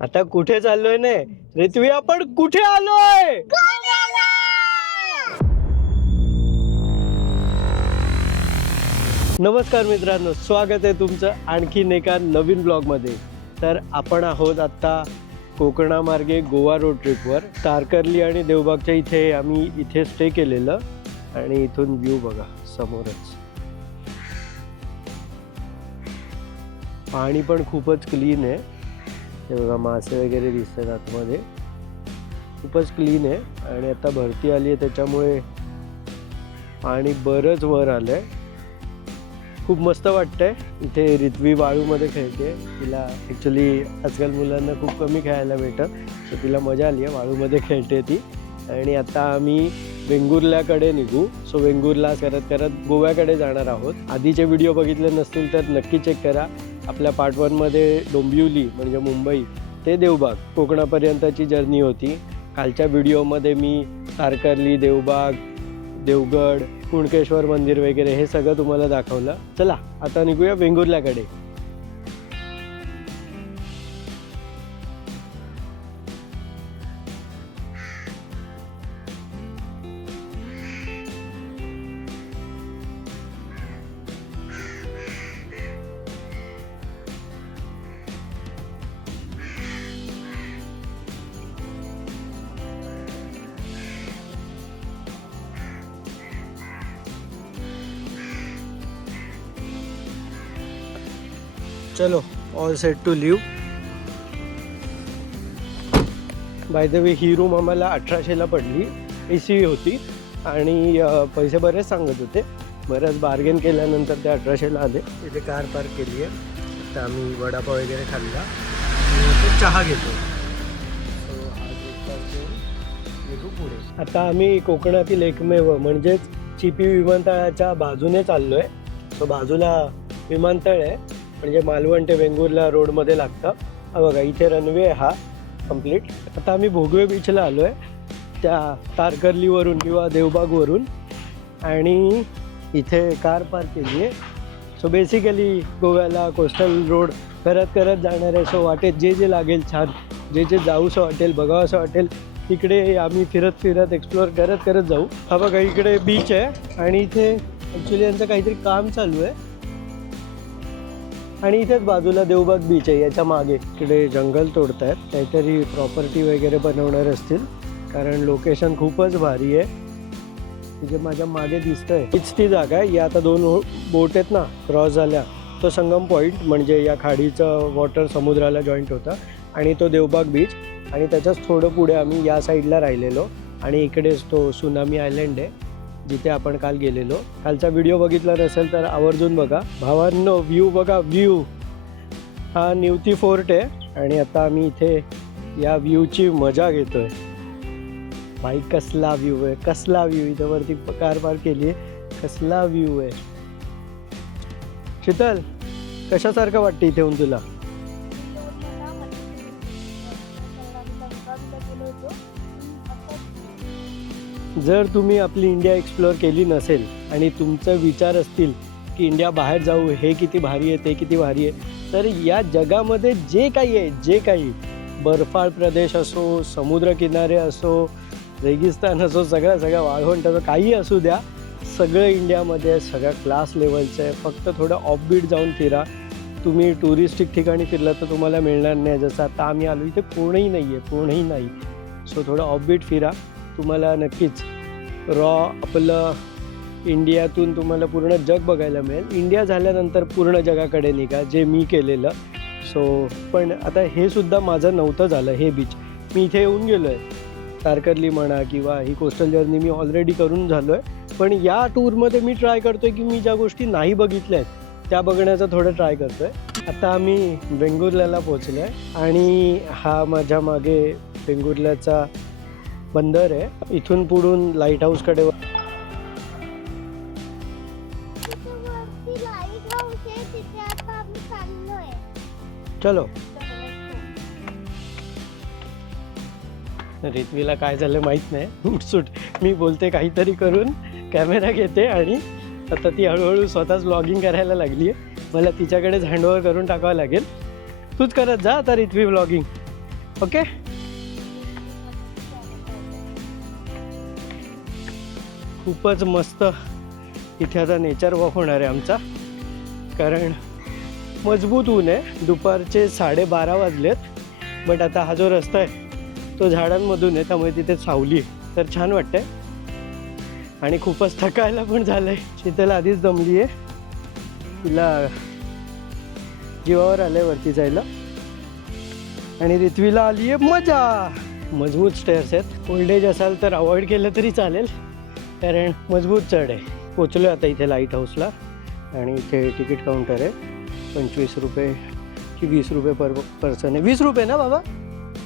आता कुठे चाललोय ने? रित्वी आपण कुठे आलोय? नमस्कार मित्रांनो स्वागत आहे तुमचं आणखीन एका नवीन ब्लॉगमध्ये. तर आपण आहोत आत्ता कोकणामार्गे गोवा रोड ट्रिपवर तारकर्ली आणि देवबागच्या इथे आम्ही इथे स्टे केलेलं आणि इथून व्ह्यू बघा समोरच. पाणी पण खूपच क्लीन आहे. हे बघा मासे वगैरे दिसतात आतमध्ये. खूपच क्लीन आहे आणि आता भरती आली आहे त्याच्यामुळे पाणी बरंच वर आलं आहे खूप मस्त वाटतंय. इथे रित्वी वाळूमध्ये खेळते. तिला ॲक्च्युली आजकाल मुलांना खूप कमी खेळायला भेटतं तर तिला मजा आली आहे. वाळूमध्ये खेळते ती. आणि आता आम्ही वेंगुर्ल्याकडे निघू. सो वेंगुर्ला करत करत गोव्याकडे जाणार आहोत. आधीचे व्हिडिओ बघितले नसतील तर नक्की चेक करा. आपल्या पार्ट वनमध्ये डोंबिवली म्हणजे मुंबई ते देवबाग कोकणापर्यंतची जर्नी होती. कालच्या व्हिडिओमध्ये मी तारकर्ली देवबाग देवगड कुणकेश्वर मंदिर वगैरे हे सगळं तुम्हाला दाखवलं. चला आता निघूया वेंगुर्ल्याकडे. चलो all set to leave by the way he room आम्हाला अठराशेला पडली ए सी होती. आणि पैसे बरेच सांगत होते. बऱ्याच बार्गेन केल्यानंतर ते अठराशेला आले. इथे कार पार्क केली आहे तर आम्ही वडापाव वगैरे खाल्ला. आणि चहा घेतो पुढे. आता आम्ही कोकणातील एकमेव म्हणजेच चिपी विमानतळाच्या बाजूने चाललो आहे सो बाजूला विमानतळ आहे. म्हणजे मालवण ते वेंगुर्ला रोडमध्ये लागतं. हा बघा इथे रनवे हा कंप्लीट आता आम्ही भोगवे बीचला आलो आहे त्या तारकर्लीवरून किंवा देवबागवरून. आणि इथे कार पार्क केली आहे सो बेसिकली गोव्याला कोस्टल रोड करत करत जाणार आहे. सो वाटेत जे जे लागेल छान जे जे जाऊसं वाटेल बघावंसं वाटेल तिकडे आम्ही फिरत फिरत एक्सप्लोअर करत करत जाऊ. हा बघा इकडे बीच आहे. आणि इथे ॲक्च्युली यांचं काहीतरी काम चालू आहे. आणि इथेच बाजूला देवबाग बीच आहे. याच्या मागे इकडे जंगल तोडत आहेत काहीतरी प्रॉपर्टी वगैरे बनवणार असतील. कारण लोकेशन खूपच भारी आहे. जे माझ्या मागे दिसतंय. हीच ती जागा आहे. या आता दोन बोट आहेत ना क्रॉस झाल्या. तो संगम पॉईंट म्हणजे या खाडीचं वॉटर समुद्राला जॉईंट होतं. आणि तो देवबाग बीच आणि त्याच्याच थोडं पुढे आम्ही या साईडला राहिलेलो. आणि इकडेच तो सुनामी आयलंड आहे. जिथे आपण काल गेलेलो. कालचा व्हिडिओ बघितला नसेल तर आवर्जून बघा. भावांनो व्ह्यू बघा व्ह्यू हा निवती फोर्ट आहे आणि आता आम्ही इथे या व्ह्यूची मजा घेतोय. भाई कसला व्ह्यू आहे? कसला व्ह्यू इथे वरती कार पार केली आहे. कसला व्ह्यू आहे? शीतल कशासारखं वाटतं इथे येऊन तुला? जर तुम्ही आपली इंडिया एक्सप्लोअर केली नसेल आणि तुमचं विचार असतील की इंडिया बाहेर जाऊ हे किती भारी आहे ते किती भारी आहे तर या जगामध्ये जे काही आहे जे काही बर्फाळ प्रदेश असो समुद्रकिनारे असो रेगिस्तान असो सगळं सगळं वाळवंट असो काही असू द्या सगळं इंडियामध्ये आहे सगळ्या क्लास लेवलचं आहे फक्त थोडं ऑफबीट जाऊन फिरा. तुम्ही टुरिस्टिक ठिकाणी फिरला तर तुम्हाला मिळणार नाही जसं आता आम्ही आलो इथे कोणही नाही आहे कोणही नाही. सो थोडं ऑफबीट फिरा. तुम्हाला नक्कीच रॉ आपलं इंडियातून तुम्हाला पूर्ण जग बघायला मिळेल. इंडिया झाल्यानंतर पूर्ण जगाकडे निघा जे मी केलेलं. सो पण आता हे सुद्धा माझं नव्हतं झालं हे बीच मी इथे येऊन गेलो आहे तारकर्ली म्हणा किंवा ही कोस्टल जर्नी मी ऑलरेडी करून झालो आहे पण या टूरमध्ये मी ट्राय करतो आहे की मी ज्या गोष्टी नाही बघितल्या आहेत त्या बघण्याचा थोडं ट्राय करतो आहे आता आम्ही वेंगुर्ल्याला पोचलो आहे आणि हा माझ्या मागे वेंगुर्ल्याचा बंदर आहे. इथून पुढून लाइट हाऊसकडे चलो. रित्वीला काय झालं माहीत नाही. उठसूट मी बोलते काहीतरी करून कॅमेरा घेते आणि आता ती हळूहळू स्वतःच व्लॉगिंग करायला लागली आहे. मला तिच्याकडेच हँडओव्हर करून टाकावं लागेल. तूच करत जा आता रित्वी व्लॉगिंग ओके खूपच मस्त इथे आता नेचर वॉक होणार आहे आमचा. कारण मजबूत ऊन आहे. दुपारचे साडेबारा वाजलेत बट आता हा जो रस्ता आहे तो झाडांमधून आहे त्यामुळे तिथे सावली आहे. तर छान वाटतंय. आणि खूपच थकायला पण झालंय. शीतल आधीच जमली आहे तिला जीवावर आलंय वरती जायला. आणि रिथवीला आली आहे मजा! मजबूत स्टेअर्स आहेत. ओल्ड एज असाल तर अवॉइड केलं तरी चालेल. कारण मजबूत चढ आहे. पोचलो आता इथे लाइट हाऊसला आणि इथे तिकीट काउंटर आहे. पंचवीस रुपये की वीस रुपये पर पर्सन आहे. वीस रुपये ना बाबा?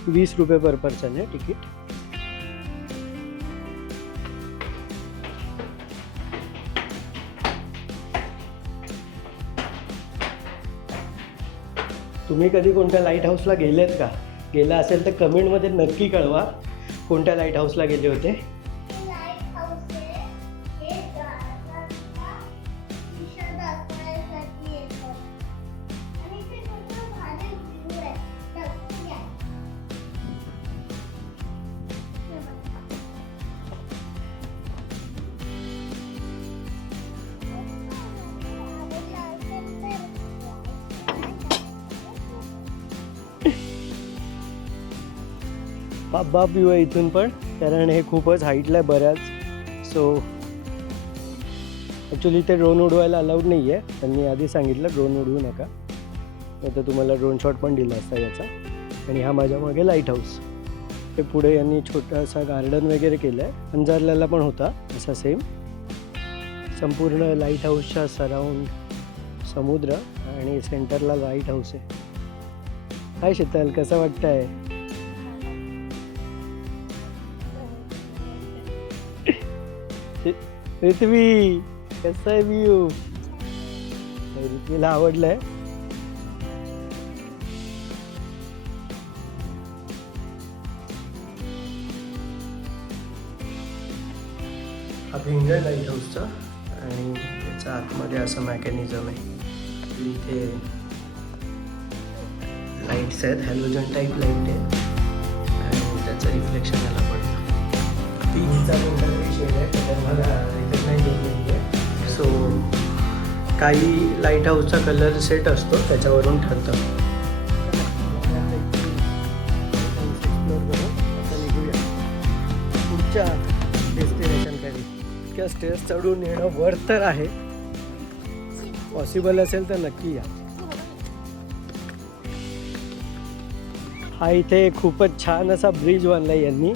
वीस रुपये पर पर्सन आहे तिकीट तुम्ही कधी कोणत्या लाइट हाऊसला गेलेत का? गेला असेल तर कमेंटमध्ये नक्की कळवा. कोणत्या लाइट हाऊसला गेले होते? बाप बाप व्ह्यू आहे इथून पण. कारण हे खूपच हाईटला आहे बऱ्याच. सो ॲक्च्युली ते ड्रोन उडवायला अलाउड नाही आहे त्यांनी आधी सांगितलं ड्रोन उडवू नका. नाही तर तुम्हाला ड्रोन शॉट पण दिला असता याचा. आणि हा माझ्या मागे लाइट हाऊस ते पुढे यांनी छोटासा गार्डन वगैरे केलं आहे अंजारल्याला पण होता असा सेम संपूर्ण लाइट हाऊसच्या सराउंड समुद्र आणि सेंटरला लाइट हाऊस आहे. काय शीतल कसं वाटतं आहे रिथवी कसं आहे व्ह्यू रिथवीला आवडलंय. हा भिंगळ लाइट हाऊसचा आणि त्याच्या आतमध्ये असं मॅकॅनिझम आहे. इथे लाईट्स आहेत हॅलोजन टाईप लाइट आहे. आणि त्याचं रिफ्लेक्शन याला सो काही लाइट हाऊसचा कलर सेट असतो त्याच्यावरून ठरतं. पुढच्या डेस्टिनेशनकडे इतक्या स्टेअर्स चढून येणं वर तर आहे. पॉसिबल असेल तर नक्की या. हा इथे खूपच छान असा ब्रिज बांधला यांनी.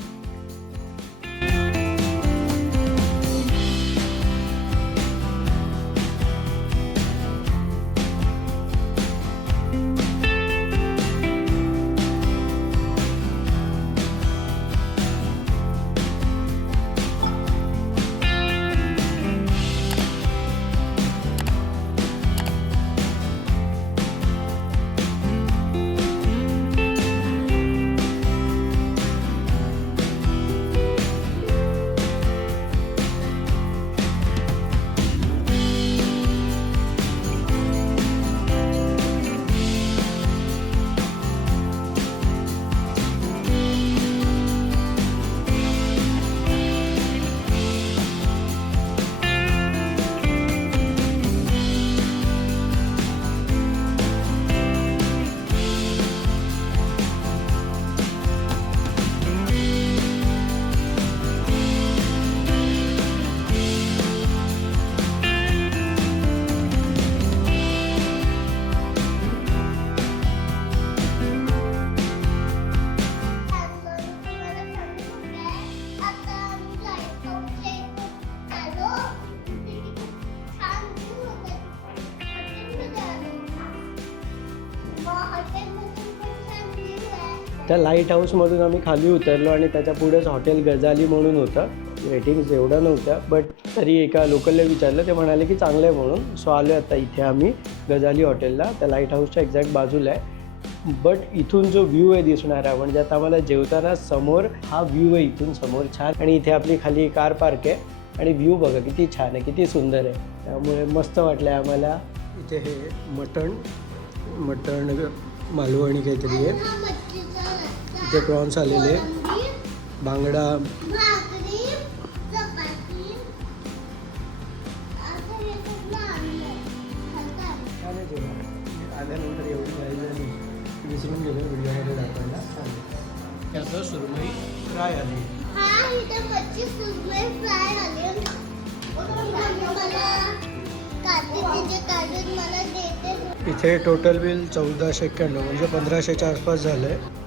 त्या लाइट हाऊसमधून आम्ही खाली उतरलो आणि त्याच्या पुढेच हॉटेल गजाली म्हणून होतं. रेटिंग्स एवढ्या नव्हत्या बट तरी एका लोकलला विचारलं ते म्हणाले की चांगलं आहे म्हणून. सो आलो आता इथे आम्ही गजाली हॉटेलला. त्या लाइट हाऊसच्या एक्झॅक्ट बाजूला आहे. बट इथून जो व्ह्यू आहे दिसणारा म्हणजे आता आम्हाला जेवताना समोर हा व्ह्यू आहे इथून समोर छान. आणि इथे आपली खाली कार पार्क आहे. आणि व्ह्यू बघा किती छान आहे किती सुंदर आहे. त्यामुळे मस्त वाटलं आहे आम्हाला. इथे हे मटण मटण मालवणी काहीतरी आहे. इथे प्रॉन्स आलेले. बांगडा. आल्यानंतर एवढी झाली. विसरून गेलो व्हिडिओमध्ये दाखवायला. त्याचं सुरमई फ्राय आली. इथे इथे टोटल बिल चौदाशे एक्क्याण्णव म्हणजे पंधराशेच्या आसपास झालं आहे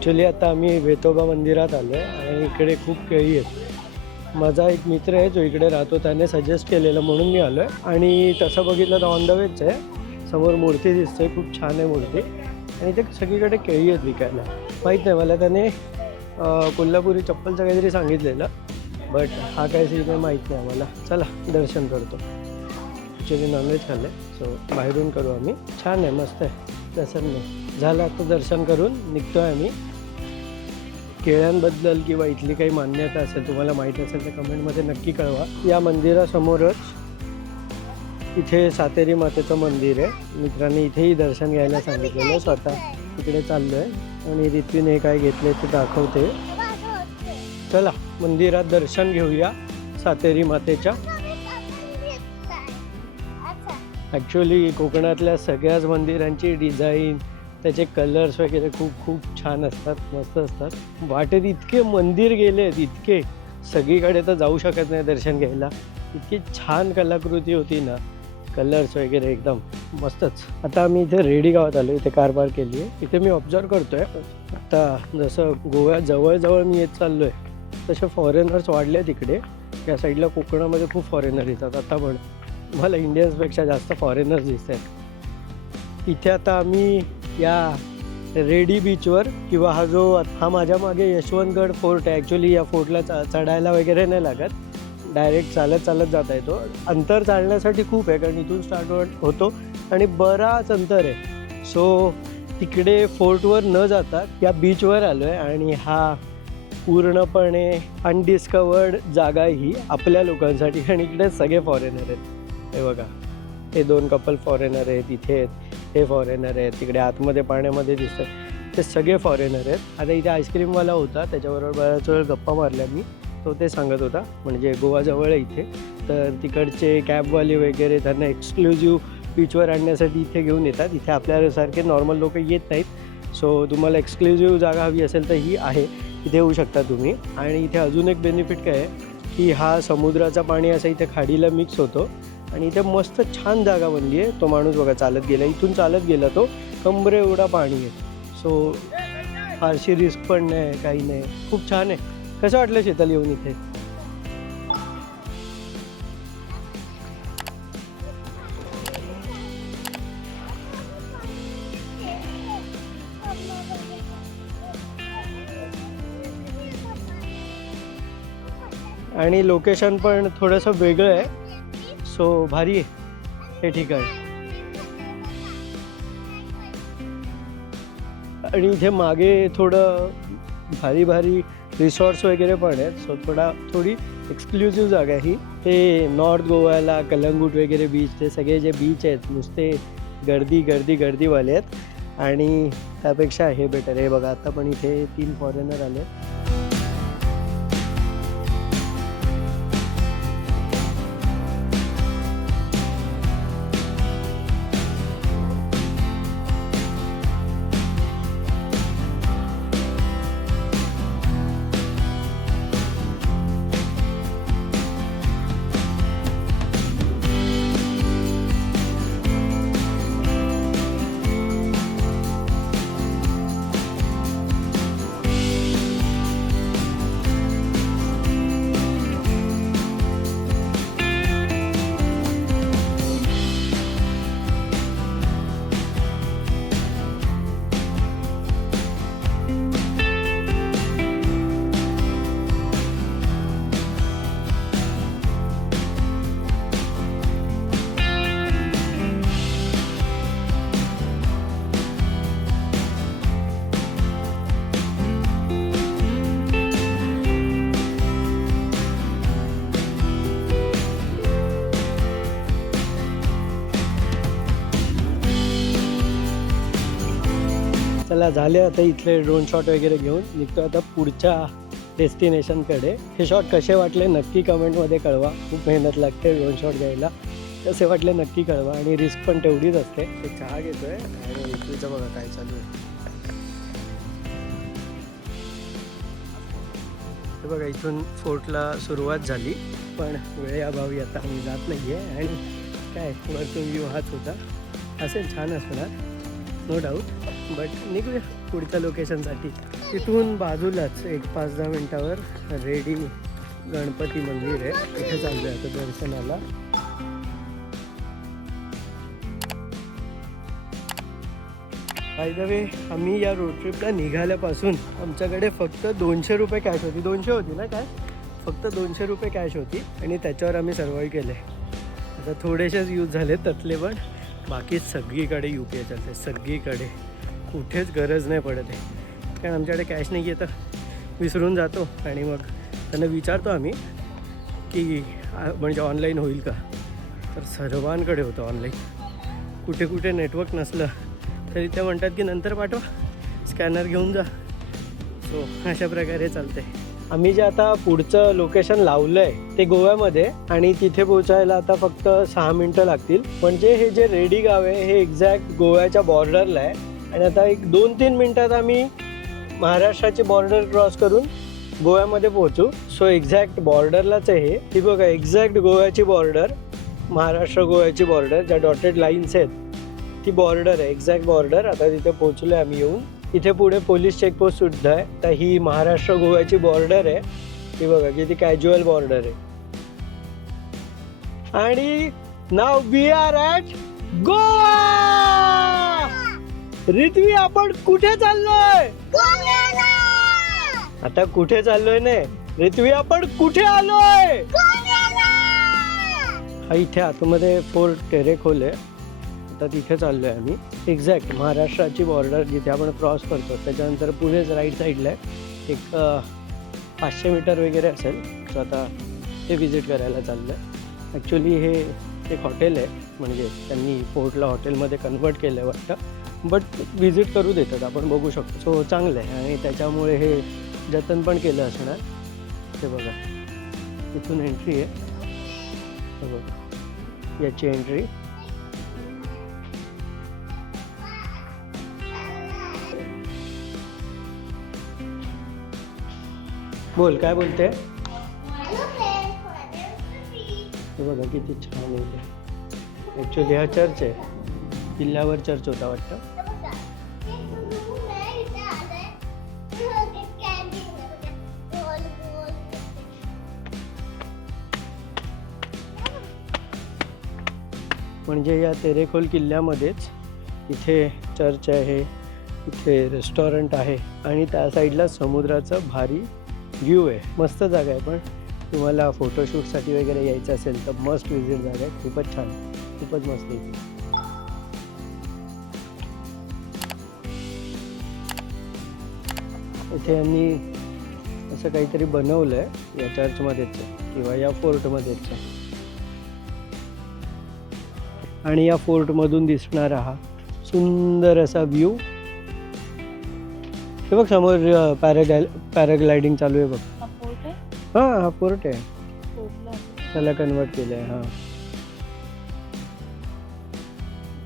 ॲक्च्युली आता आम्ही वेतोबा मंदिरात आलो आहे आणि इकडे खूप केळी आहेत. माझा एक मित्र आहे जो इकडे राहतो त्याने सजेस्ट केलेलं म्हणून मी आलो आहे आणि तसं बघितलं तर ऑन द वेच आहे. समोर मूर्ती दिसते खूप छान आहे मूर्ती. आणि ते सगळीकडे केळी आहेत विकायला. माहीत नाही मला त्याने कोल्हापुरी चप्पलचं काहीतरी सांगितलेलं. बट हा काय सीन माहीत नाही आम्हाला. चला दर्शन करतो. ॲक्च्युली नॉनव्हेज खाल्लं आहे सो बाहेरून करू आम्ही. छान आहे मस्त आहे. तसं नाही. झालं आता दर्शन करून निघतो आहे आम्ही. केळ्यांबद्दल किंवा इथली काही मान्यता असेल तुम्हाला माहीत असेल तर कमेंटमध्ये नक्की कळवा. या मंदिरासमोरच इथे सातेरी मातेचं मंदिर आहे. मित्रांनी इथेही दर्शन घ्यायला सांगितलेलं स्वतः तिकडे चाललो आहे आणि रितीने काय घेतले ते दाखवते. चला मंदिरात दर्शन घेऊया सातेरी मातेच्या. ॲक्च्युली कोकणातल्या सगळ्याच मंदिरांची डिझाईन त्याचे कलर्स वगैरे खूप खूप छान असतात मस्त असतात. वाटेत इतके मंदिर गेले आहेत इतके. सगळीकडे तर जाऊ शकत नाही दर्शन घ्यायला. इतकी छान कलाकृती होती ना. कलर्स वगैरे एकदम मस्तच. आता आम्ही इथे रेडी गावात आलो इथे कार केली आहे. इथे मी ऑब्झर्व करतोय. आता जसं गोव्या जवळजवळ मी येत चाललो आहे तसे फॉरेनर्स वाढले तिकडे या साईडला कोकणामध्ये खूप फॉरेनर येतात. आता पण मला इंडियन्सपेक्षा जास्त फॉरेनर्स दिसत आहेत इथे आता आम्ही या रेडी बीचवर किंवा हा जो हा माझ्या मागे यशवंतगड फोर्ट आहे. ॲक्च्युली या फोर्टला चा चढायला वगैरे नाही लागत. डायरेक्ट चालत चालत जाता येतो. अंतर चालण्यासाठी खूप आहे कारण इथून स्टार्ट होतो. आणि बराच अंतर आहे. सो तिकडे फोर्टवर न जाता या बीचवर आलो आहे आणि हा पूर्णपणे अनडिस्कवर्ड जागा ही आपल्या लोकांसाठी आणि इकडे सगळे फॉरेनर आहेत. हे बघा. हे दोन कपल फॉरेनर आहेत इथे आहेत हे फॉरेनर आहेत तिकडे आतमध्ये पाण्यामध्ये दिसतात. ते सगळे फॉरेनर आहेत. आता इथे आईस्क्रीमवाला होता त्याच्याबरोबर बऱ्याच वेळ गप्पा मारल्या मी. तो ते सांगत होता म्हणजे गोवाजवळ आहे इथे. तर तिकडचे कॅबवाले वगैरे त्यांना एक्सक्लुझिव्ह बीचवर आणण्यासाठी इथे घेऊन येतात. इथे आपल्यासारखे नॉर्मल लोक येत नाहीत. सो तुम्हाला एक्सक्लुझिव्ह जागा हवी असेल तर ही आहे. इथे येऊ शकता तुम्ही. आणि इथे अजून एक बेनिफिट काय आहे की हा समुद्राचा पाणी असं इथे खाडीला मिक्स होतो. आणि इथे मस्त छान जागा बनली आहे. तो माणूस बघा चालत गेला. इथून चालत गेला तो. कमरे एवढा पाणी आहे. सो फारशी रिस्क पण नाही काही नाही. खूप छान आहे. कसं वाटलं शेताला येऊन इथे? आणि लोकेशन पण थोडंसं वेगळं आहे. सो भारी आहे. हे ठिकाण आणि इथे मागे थोडं भारी भारी रिसॉर्ट्स वगैरे पण आहेत. सो थोडा थोडी एक्सक्लुझिव्ह जागा आहे ही. ते नॉर्थ गोव्याला कलंगूट वगैरे बीच ते सगळे जे बीच आहेत नुसते गर्दी गर्दी गर्दीवाले आहेत. आणि त्यापेक्षा हे बेटर हे बघा आता पण इथे तीन फॉरेनर आले आपल्याला झाले आता इथले ड्रोन शॉट वगैरे घेऊन. निघतो आता पुढच्या डेस्टिनेशनकडे हे शॉट कसे वाटले नक्की कमेंटमध्ये कळवा. खूप मेहनत लागते ड्रोन शॉट घ्यायला. कसे वाटले नक्की कळवा. आणि रिस्क पण तेवढीच असते. एक चहा घेतोय आणि तुझं बघा काय चालू आहे. हे बघा इथून फोर्टला सुरुवात झाली. पण वेळेअभावी आता आम्ही जात नाही आहे आणि काय वरतून व्यू हाच होता. असेल छान असणार. नो डाऊट बट निघूया पुढच्या लोकेशनसाठी तिथून बाजूलाच एक पाच दहा मिनटावर रेडी गणपती मंदिर आहे. तिथे चाललो आहे आता दर्शनाला. बाय द वे आम्ही या रोड ट्रिपला निघाल्यापासून आमच्याकडे फक्त दोनशे रुपये कॅश होती. दोनशे होती ना काय? फक्त दोनशे रुपये कॅश होती आणि त्याच्यावर आम्ही सर्वाईव्ह केले आता थोडेसेच यूज झाले त्यातले पण. बाकी सगळीकडे यू पी आय चालते सगळीकडे. कुठेच गरज नाही पडत आहे. कारण आमच्याकडे कॅश नाही आहे तर विसरून जातो आणि मग त्यांना विचारतो आम्ही की म्हणजे ऑनलाईन होईल का? तर सर्वांकडे होतं ऑनलाईन कुठे कुठे नेटवर्क नसलं तरी ते म्हणतात की नंतर पाठवा स्कॅनर घेऊन जा. सो अशा प्रकारे चालते आम्ही जे आता पुढचं लोकेशन लावलं आहे ते गोव्यामध्ये आणि तिथे पोहोचायला आता फक्त सहा मिनटं लागतील. म्हणजे हे जे रेडी गाव आहे हे एक्झॅक्ट गोव्याच्या बॉर्डरला आहे. आणि आता एक दोन तीन मिनटात आम्ही महाराष्ट्राची बॉर्डर क्रॉस करून गोव्यामध्ये पोहोचू. सो एक्झॅक्ट बॉर्डरलाच आहे हे. ही बघा एक्झॅक्ट गोव्याची बॉर्डर महाराष्ट्र गोव्याची बॉर्डर ज्या डॉटेड लाईन्स आहेत ती बॉर्डर आहे. एक्झॅक्ट बॉर्डर आता तिथे पोहोचलो आहे आम्ही येऊन. इथे पुढे पोलीस चेकपोस्ट सुद्धा आहे. तर ही महाराष्ट्र गोव्याची बॉर्डर आहे. ही बघा किती कॅज्युअल बॉर्डर आहे. आणि नाव we are at Goa! Ritvi आपण कुठे चाललोय! आता कुठे चाललोय ने? रित्वी आपण कुठे आलोय! हा इथे आतमध्ये फोर्ट टेरेखोल आहे. आता तिथे चाललो आहे आम्ही. एक्झॅक्ट महाराष्ट्राची बॉर्डर जिथे आपण क्रॉस करतो त्याच्यानंतर पुढेच राईट साईडला आहे. एक पाचशे मीटर वगैरे असेल. सो आता ते व्हिजिट करायला चाललं आहे ॲक्च्युली हे एक हॉटेल आहे. म्हणजे त्यांनी फोर्टला हॉटेलमध्ये कन्वर्ट केलं आहे वाटतं. बट व्हिजिट करू देतात. आपण बघू शकतो. सो चांगलं आहे आणि त्याच्यामुळे हे जतन पण केलं असणार. ते बघा. इथून एंट्री आहे. बघा. याची एंट्री बोल काय बोलते. हे बघा किती छान आहे ॲक्च्युली हा चर्च आहे किल्ल्यावर चर्च होता वाटतं. म्हणजे या तेरेखोल किल्ल्यामध्येच इथे चर्च आहे इथे रेस्टॉरंट आहे आणि त्या साईडला समुद्राचा भारी व्ह्यू आहे. मस्त जागा आहे पण तुम्हाला फोटोशूटसाठी वगैरे यायचं असेल तर मस्ट विजिट जागा आहे. खूपच छान. खूपच मस्त इथे इथे यांनी असं काहीतरी बनवलं आहे या चर्चमध्येच किंवा या फोर्टमध्येच आणि या फोर्टमधून दिसणारा हा सुंदर असा व्ह्यू हे बघ समोर पॅराग्लाय पॅराग्लायडिंग चालू आहे बघ. हा पोर्ट आहे? हां हा फोर्ट आहे. पोर्टला त्याला कन्वर्ट केलं आहे हां.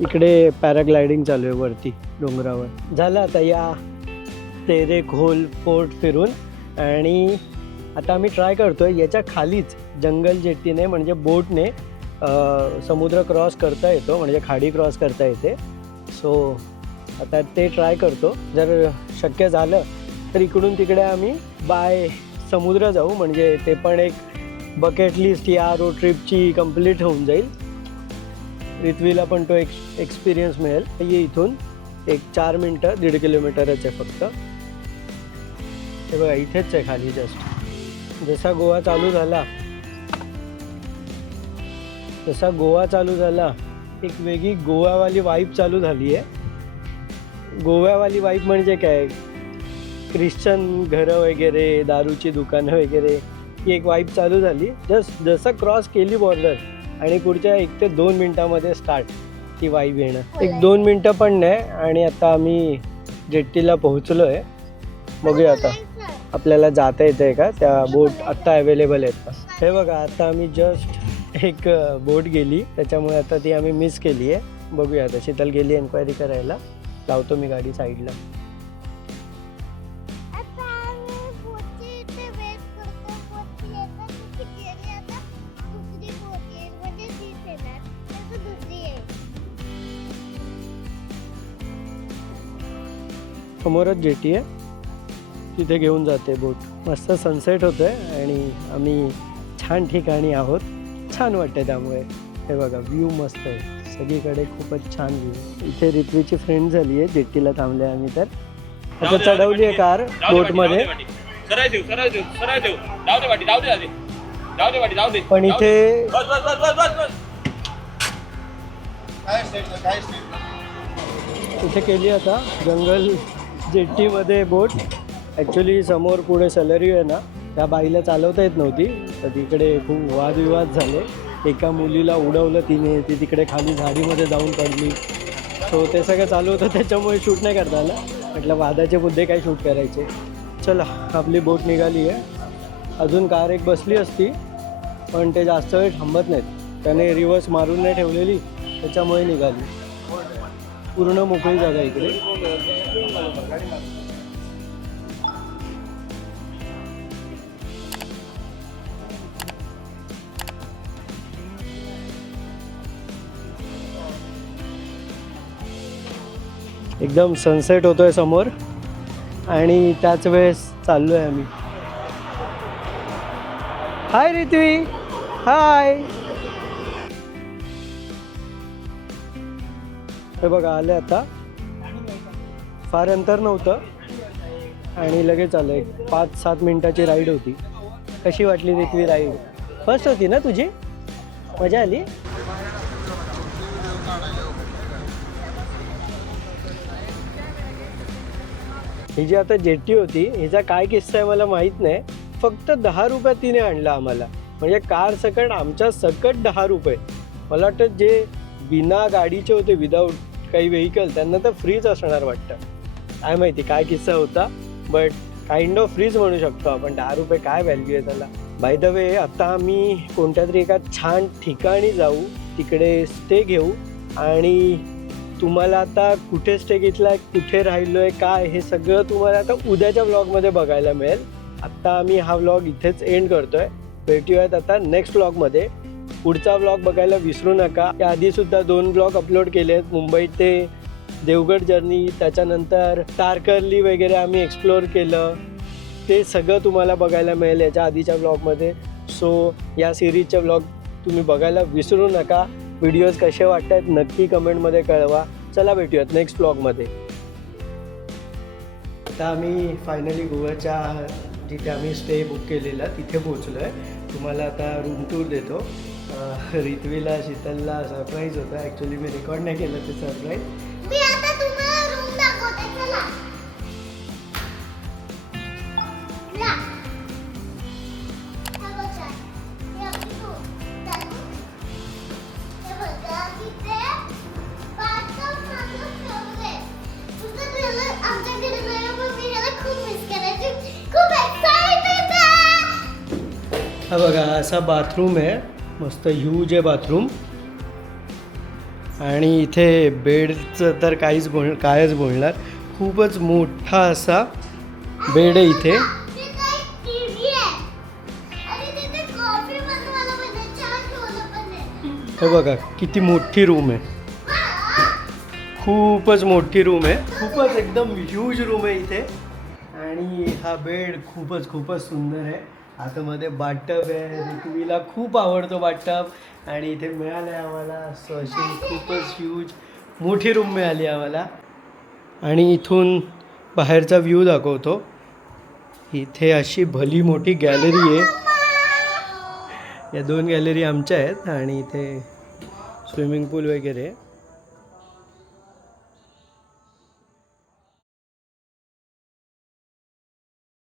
इकडे पॅराग्लायडिंग चालू आहे वरती डोंगरावर. झालं आता या तेरे खोल फोर्ट फिरून आणि आता आम्ही ट्राय करतोय याच्या खालीच जंगल जेट्टीने म्हणजे बोटने अ, समुद्र क्रॉस करता येतो म्हणजे खाडी क्रॉस करता येते. सो आता ते ट्राय करतो. जर शक्य झालं तर इकडून तिकडे आम्ही बाय समुद्र जाऊ. म्हणजे ते पण एक बकेट लिस्ट या रोड ट्रिपची कंप्लीट होऊन जाईल. रिथवीला पण तो एक एक्सपिरियन्स मिळेल. ये इथून एक चार मिनटं दीड किलोमीटरच आहे फक्त. हे बघा इथेच आहे खाली जस्ट जसा गोवा चालू झाला जसा गोवा चालू झाला एक वेगळी गोवावाली वाईब चालू झाली आहे गोव्यावाली वाईब म्हणजे काय? ख्रिश्चन घरं वगैरे दारूची दुकानं वगैरे ही एक वाईब चालू झाली. जस्ट जसं क्रॉस केली बॉर्डर आणि पुढच्या एक ते दोन मिनटामध्ये स्टार्ट ती वाईब येणं. एक दोन मिनटं पण नाही आणि आता आम्ही जेट्टीला पोहोचलो आहे बघूया आता. आपल्याला जाता येते का? त्या बोट आत्ता अवेलेबल आहेत. का हे बघा आता आम्ही जस्ट एक बोट गेली. त्याच्यामुळे आता ती आम्ही मिस केली आहे बघूया आता. शीतल गेली एन्क्वायरी करायला. लावतो मी गाडी साईडला. म्हणजे समोरच जेटी आहे. तिथे घेऊन जाते बोट मस्त सनसेट होतोय आणि आम्ही छान ठिकाणी आहोत. छान वाटते त्यामुळे. हे बघा व्ह्यू मस्त आहे. सगळीकडे खूपच छान व्ह्यू इथे रित्वीची फ्रेंड झाली आहे जेट्टीला थांबले आम्ही तर. आता चढवली आहे कार बोटमध्ये पण. इथे बस बस बस बस बस बस. इथे केली आता जंगल जेट्टीमध्ये बोट ॲक्च्युली समोर पुढे सलरी आहे ना. त्या बाईला चालवता येत नव्हती. तर तिकडे खूप वादविवाद झाले. एका मुलीला उडवलं तिने ती तिकडे खाली झाडीमध्ये जाऊन पडली. सो ते सगळं चालू होतं त्याच्यामुळे शूट नाही करता आलं. म्हटलं वादाचे मुद्दे काय शूट करायचे. चला आपली बोट निघाली आहे. अजून कार एक बसली असती पण ते जास्त वेळ थांबत नाहीत. त्याने रिवर्स मारून नाही ठेवलेली त्याच्यामुळे निघाली. पूर्ण मोकळी जागा इकडे. एकदम सनसेट होतोय समोर. आणि त्याच वेळेस चाललो आहे आम्ही. हाय रित्वी हाय हे बघा आले आता. फार अंतर नव्हतं. आणि लगेच आलं एक पाच सात मिनिटाची राईड होती. कशी वाटली रित्वी राईड फर्स्ट होती ना तुझी? मजा आली? ही जी आता जेट्टी होती हिचा काय किस्सा आहे मला माहीत नाही. फक्त दहा रुपयात तिने आणला आम्हाला. म्हणजे कार सकट आमच्या सकट दहा रुपये. मला वाटतं जे बिना गाडीचे होते विदाऊट काही व्हेकल त्यांना तर फ्रीज असणार वाटतं. काय माहिती काय किस्सा होता बट काइंड ऑफ फ्रीज म्हणू शकतो आपण. दहा रुपये काय व्हॅल्यू आहे त्याला? बाय द वे आता आम्ही कोणत्या तरी एका छान ठिकाणी जाऊ तिकडे स्टे घेऊ आणि तुम्हाला आता कुठे स्टे घेतला कुठे राहिलो आहे काय हे सगळं तुम्हाला आता उद्याच्या ब्लॉगमध्ये बघायला मिळेल. आत्ता आम्ही हा व्लॉग इथेच एंड करतोय. भेटूयात आता नेक्स्ट व्लॉगमध्ये पुढचा व्लॉग बघायला विसरू नका. या आधीसुद्धा दोन ब्लॉग अपलोड केले आहेत मुंबई ते देवगड जर्नी त्याच्यानंतर तारकर्ली वगैरे आम्ही एक्सप्लोअर केलं. ते सगळं तुम्हाला बघायला मिळेल याच्या आधीच्या ब्लॉगमध्ये सो या सिरीजचे व्लॉग तुम्ही बघायला विसरू नका. व्हिडिओज कसे वाटत आहेत नक्की कमेंटमध्ये कळवा. चला भेटूयात नेक्स्ट ब्लॉगमध्ये आता आम्ही फायनली गोव्याच्या जिथे आम्ही स्टे बुक केलेला तिथे पोहोचलो आहे तुम्हाला आता रूम टूर देतो. अं, शीतलला सरप्राईज होता. ॲक्च्युली मी रेकॉर्ड नाही केलं ते सरप्राईज असा बाथरूम आहे. मस्त ह्यूज आहे बाथरूम आणि इथे बेडचं तर काहीच बोल कायच बोलणार. खूपच मोठा असा बेड आहे इथे. हे बघा किती मोठी रूम आहे. खूपच मोठी रूम आहे. खूपच एकदम ह्यूज रूम आहे इथे. आणि हा बेड खूपच खूपच सुंदर आहे. आतमध्ये बाटप आहे ऋतवीला खूप आवडतो बाटप. आणि इथे मिळालं आहे आम्हाला सो अशी खूपच ह्यूज मोठी रूम मिळाली आम्हाला. आणि इथून बाहेरचा व्ह्यू दाखवतो. इथे अशी भली मोठी गॅलरी आहे. या दोन गॅलरी आमच्या आहेत आणि इथे स्विमिंग पूल वगैरे. आहे.